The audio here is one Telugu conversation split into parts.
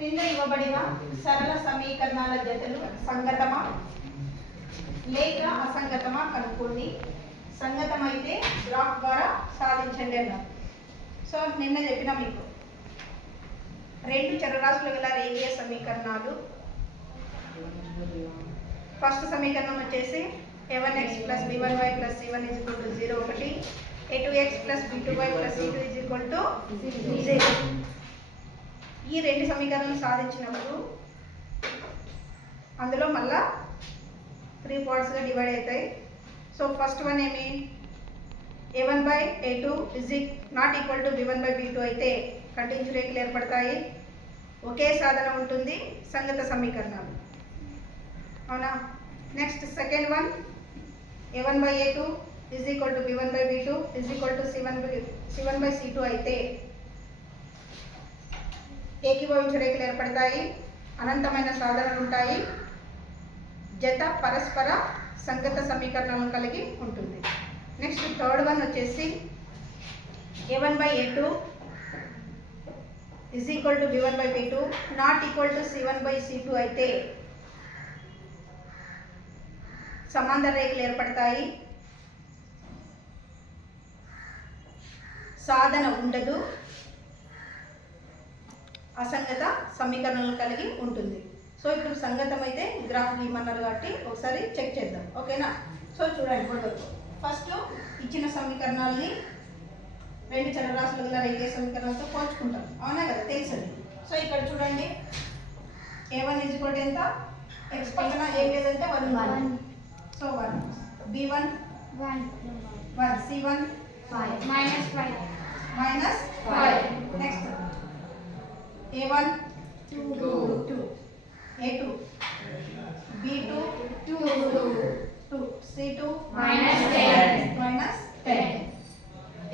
క్రింద ఇవ్వబడిన సరళ సమీకరణాల జతలు సంగతమా లేక అసంగతమా కనుక్కోండి. సంగతమైతే గ్రాఫ్ ద్వారా సాధించండి అన్నారు. సో నిన్న చెప్పిన మీకు రెండు చరరాశులు గల రేఖీయ సమీకరణాలు. ఫస్ట్ సమీకరణం వచ్చేసి a1x + b1y + c1 = 0 ఒకటి, a2x + b2y + c2 = 0. ఈ రెండు సమీకరణాలు సాధించినప్పుడు అందులో మళ్ళా 3 పార్ట్స్గా డివైడ్ అవుతాయి. సో ఫస్ట్ వన్ ఏమి a1/a2 ≠ b1/b2 అయితే కంటిన్యూ రేఖలు ఏర్పడతాయి, ఒకే సాధన ఉంటుంది, సంగత సమీకరణాలు. అవునా? Next second one a1/a2 b1/b2 c1/c2 అయితే ఏకీభవించే రేఖలు ఏర్పడతాయి, అనంతమైన సాధనలు ఉంటాయి, జత పరస్పర సంగత సమీకరణాలను కలిగి ఉంటుంది. నెక్స్ట్ థర్డ్ వన్ వచ్చేసి a1/a2 b1/b2 ≠ c1/c2 అయితే సమాంతర రేఖలు ఏర్పడతాయి, సాధన ఉండదు, అసంగత సమీకరణాలు కలిగి ఉంటుంది. సో ఇప్పుడు సంగతం అయితే గ్రాఫ్ గీయమన్నారు కాబట్టి ఒకసారి చెక్ చేద్దాం. ఓకేనా? సో చూడండి ఫోటో. ఫస్ట్ ఇచ్చిన సమీకరణాలని రెండు చరరాశులు గల రేఖీయ సమీకరణాలతో పోల్చుకుంటాం. అవునా కదా? తెలుసండి. సో ఇక్కడ చూడండి a1 ఎంత, x పక్కన ఏం లేదంటే 1. So 1 b1 1 c1 -5 next a1 2 a2 b2 2 c2 -10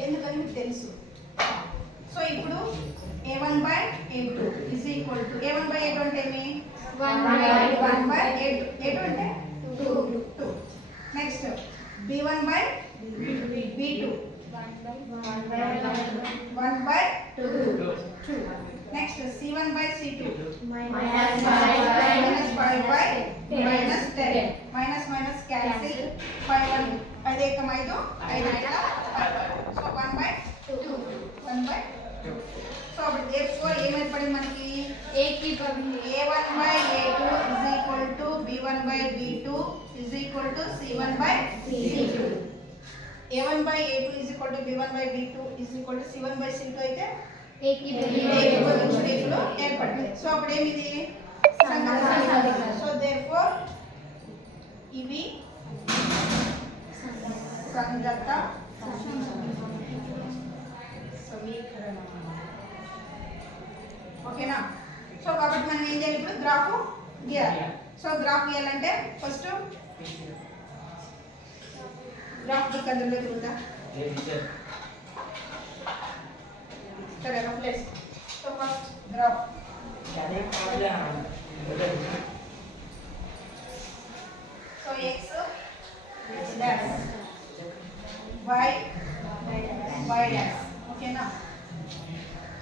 ఎందుకని మీకు తెలుసు. సో ఇప్పుడు a1/a2 a1/a2 అంటే ఏమి 1/a2 అంటే 2. Next b1/b2 1/2. Next c1/c2 -5/10 minus cancel 5 5 5 so 1/2. So అప్పుడు therefore ఏమైపడింది మనకి a1/a2 b1/b2 c1/c2. a1/a2 b1/b2 c1/c2 అయితే ఏకీభవించే రేఖలు ఏర్పడతాయి. సో అప్పుడు ఏమిది సంగత సమీకరణం. సో therefore ఇవి సంగత సమీకరణం. ఓకేనా? సో కాబట్టి మనం ఏం చేయాలి, ఇప్పుడు గ్రాఫ్ గీయాలి. సో గ్రాఫ్ గీయాలంటే ఫస్ట్ గ్రాఫ్ బుక్ అందులో ఉందా? సరే place. So first graph so x dash y dash. ఓకేనా?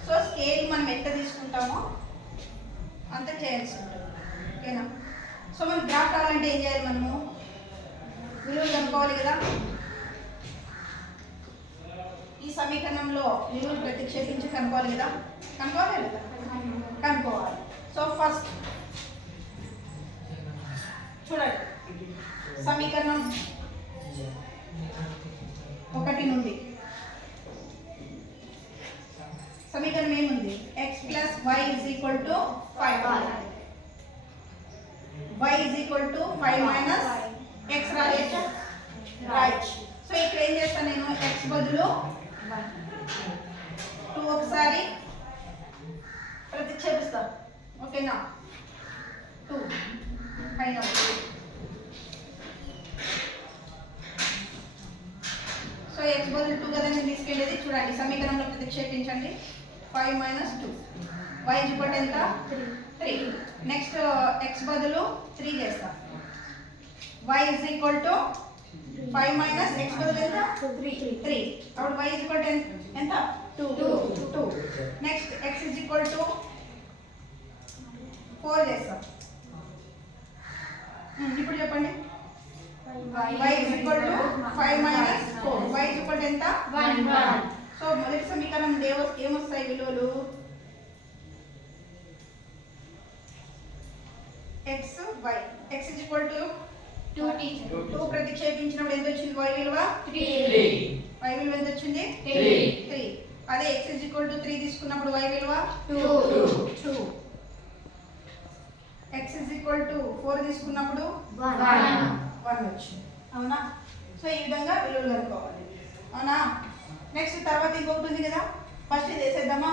సో స్కేల్ మనం ఎంత తీసుకుంటామో అంత చేయాల్సి ఉంటుంది. ఓకేనా? సో మనం గ్రాఫ్ కావాలంటే ఏం చేయాలి, మనము విలువలు కనుక్కోవాలి కదా. ఈ సమీకరణంలో విలువలు ప్రతిక్షేపించి కనుక్కోవాలి కదా. కనుక్కోవాలి. సో ఫస్ట్ చూడండి సమీకరణం 1 నుండి సమీకరణం ఏముంది, x + y = 5 y = 5 - x రాయొచ్చు. సో ఇక్కడ ఏం చేస్తాను నేను, x బదులు 2 ఒకసారి ప్రతిక్షేపిస్తాను. ఓకేనా? 2 పైన. సో x బదులు 2 కదా నేను తీసుకెళ్ళేది. చూడండి సమీకరణంలో ప్రతిక్షేపించండి. 5 - 2 y = ఎంత 3. నెక్స్ట్ x బదులు 3 చేస్తా. y = 5 - x బదులు ఎంత 3. అప్పుడు y = ఎంత 2. నెక్స్ట్ x = 4 చేస్తాం. ఇప్పుడు చెప్పండి. y is equal to 5 minus 4. y is equal to ఎంత? 1. సో మొదటి సమీకరణం ఏమొస్తాయి విలువలు? x y. x is equal to 2 ప్రతిక్షేపించినప్పుడు ఎంత వచ్చింది? y విలువ 3. y విలువ ఎంత వచ్చింది? 3. అదే x is equal to 3 తీసుకున్నప్పుడు y విలువ 2. x is equal to 4 తీసుకున్నప్పుడు 1 వచ్చింది. అవునా? సో ఈ విధంగా విలువలు కనుక్కోవాలి. అవునా? నెక్స్ట్ తర్వాత ఇంకొకటి ఉంది కదా, ఫస్ట్ ఇది వేసేద్దామా?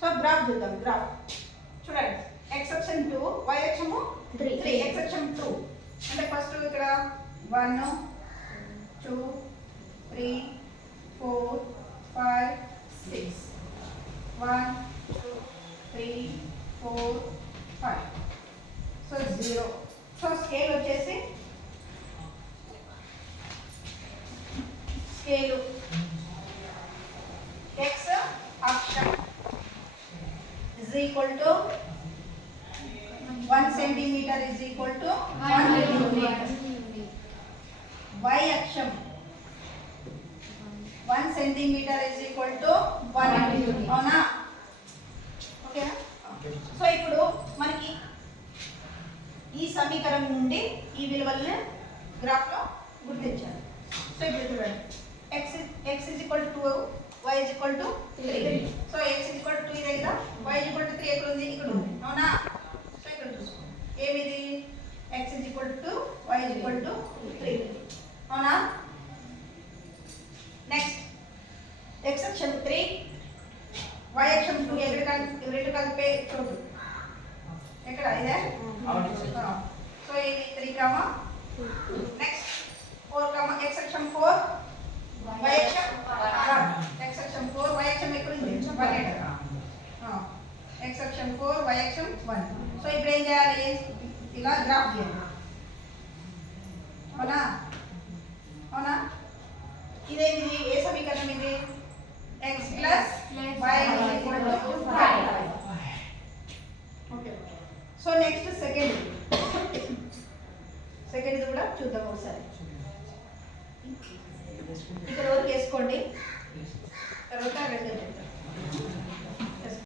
సో గ్రాఫ్ చూద్దాం. గ్రాఫ్ చూడండి. x అక్షం 2, y అక్షము 3. x అక్షం 2 అంటే ఫస్ట్ ఇక్కడ 1 2 3 4 5 6 1 2 3 4 5. సో 0. సో స్కేల్ వచ్చేసి స్కేలు x అక్షం is equal to 1 centimeter is equal to 1 millimeter. y అక్షం 1 centimeter is equal to 1 millimeter. అవునా? ఓకేనా? సో ఇప్పుడు మనకి ఈ సమీకరణం నుండి ఈ విలువలను గ్రాఫ్లో గుర్తించాలి. సో ఇప్పుడు చూడండి. x is equal to 2, y is equal to 3. So x is equal to 2 ఇదే కదా, y is equal to 3 ఎక్కడ ఉంది? ఇక్కడ ఉంది. అవునా? సో ఇక్కడ చూసుకోండి. ఏమిది? x is equal to 2, y is equal to 3. అవునా? నెక్స్ట్ x అక్షం 3, y అక్షం 2 రెండు కలిపే చోటు ఎక్కడ? ఇదే. సో ఇది 3, నెక్స్ట్ 4, x అక్షం 4, y అక్షం 1. x అక్షం 4, y అక్షం ఎక్కడ ఉంది? 1. x అక్షం 4, y అక్షం 1. సో ఇప్పుడు ఏం చేయాలి? ఇలా గ్రాఫ్ చేయాలి. అవునా? అవునా? ఇదేంటి? ఏ సమీకరణం ఇది? x plus y is equal to 5. Okay. So next second కూడా చూద్దాం ఒకసారి. ఇక్కడ వరకు వేసుకోండి, తర్వాత రెండో చెప్తాం.